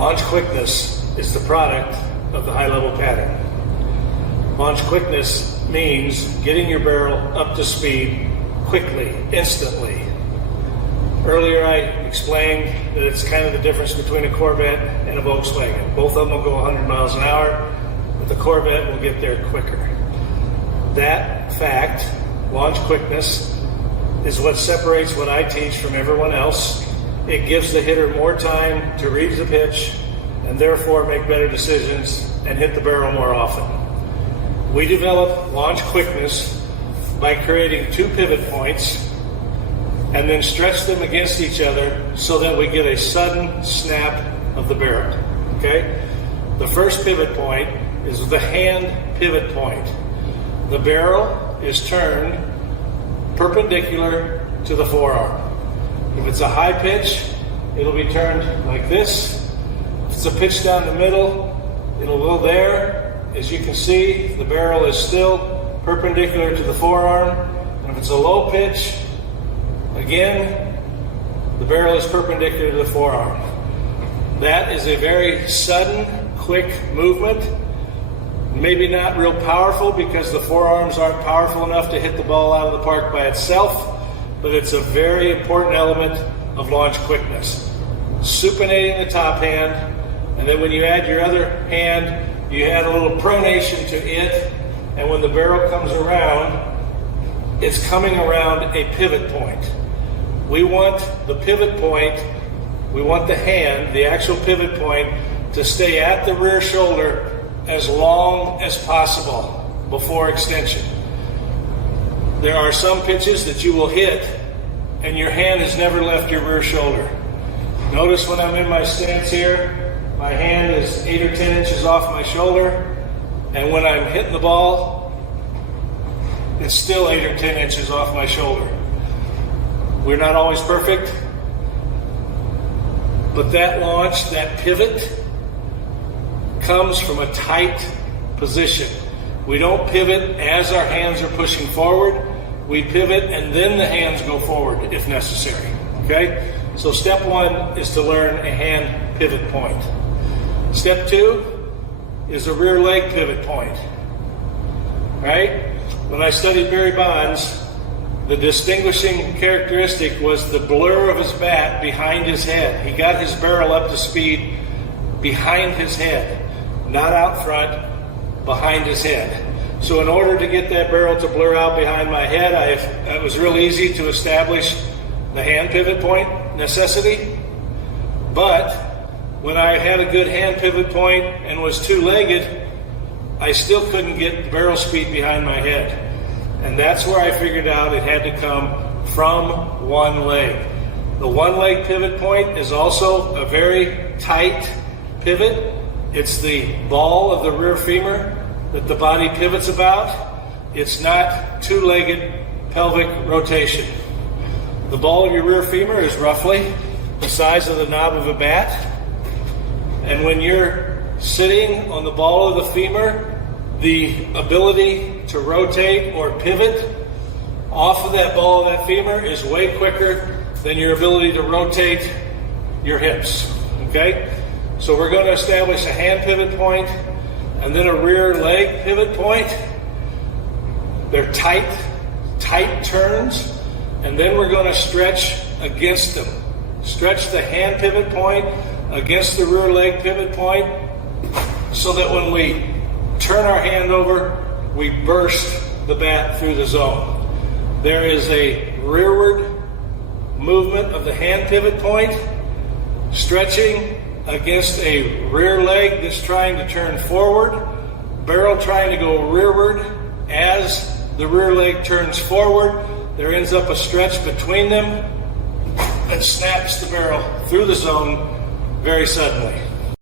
Launch quickness is the product of the high-level pattern. Launch quickness means getting your barrel up to speed quickly, instantly. Earlier I explained that it's kind of the difference between a Corvette and a Volkswagen. Both of them will go 100 miles an hour, but the Corvette will get there quicker. That fact, launch quickness, is what separates what I teach from everyone else. It gives the hitter more time to read the pitch and therefore make better decisions and hit the barrel more often. We develop launch quickness by creating 2 pivot points and then stretch them against each other so that we get a sudden snap of the barrel. Okay? The first pivot point is the hand pivot point. The barrel is turned perpendicular to the forearm. If it's a high pitch, it'll be turned like this. If it's a pitch down the middle, it'll go there. As you can see, the barrel is still perpendicular to the forearm. And if it's a low pitch, again, the barrel is perpendicular to the forearm. That is a very sudden, quick movement. Maybe not real powerful because the forearms aren't powerful enough to hit the ball out of the park by itself, but it's a very important element of launch quickness. Supinating the top hand, and then when you add your other hand, you add a little pronation to it, and when the barrel comes around, it's coming around a pivot point. We want the pivot point, we want the hand, the actual pivot point, to stay at the rear shoulder as long as possible before extension. There are some pitches that you will hit and your hand has never left your rear shoulder. Notice when I'm in my stance here, my hand is 8 or 10 inches off my shoulder, and when I'm hitting the ball, it's still 8 or 10 inches off my shoulder. We're not always perfect, but that launch, that pivot, comes from a tight position. We don't pivot as our hands are pushing forward. We pivot and then the hands go forward if necessary. Okay? So step 1 is to learn a hand pivot point. Step 2 is a rear leg pivot point. Right? When I studied Barry Bonds, the distinguishing characteristic was the blur of his bat behind his head. He got his barrel up to speed behind his head. Not out front, behind his head. So in order to get that barrel to blur out behind my head, it was real easy to establish the hand pivot point necessity. But when I had a good hand pivot point and was two-legged, I still couldn't get the barrel speed behind my head. And that's where I figured out it had to come from one leg. The one-leg pivot point is also a very tight pivot. It's the ball of the rear femur that the body pivots about. It's not two-legged pelvic rotation. The ball of your rear femur is roughly the size of the knob of a bat. And when you're sitting on the ball of the femur, the ability to rotate or pivot off of that ball of that femur is way quicker than your ability to rotate your hips. Okay? So we're going to establish a hand pivot point and then a rear leg pivot point. They're tight turns, and then we're going to stretch against them. Stretch the hand pivot point against the rear leg pivot point so that when we turn our hand over, we burst the bat through the zone. There is a rearward movement of the hand pivot point, stretching against a rear leg that's trying to turn forward, barrel trying to go rearward. As the rear leg turns forward, there ends up a stretch between them that snaps the barrel through the zone very suddenly.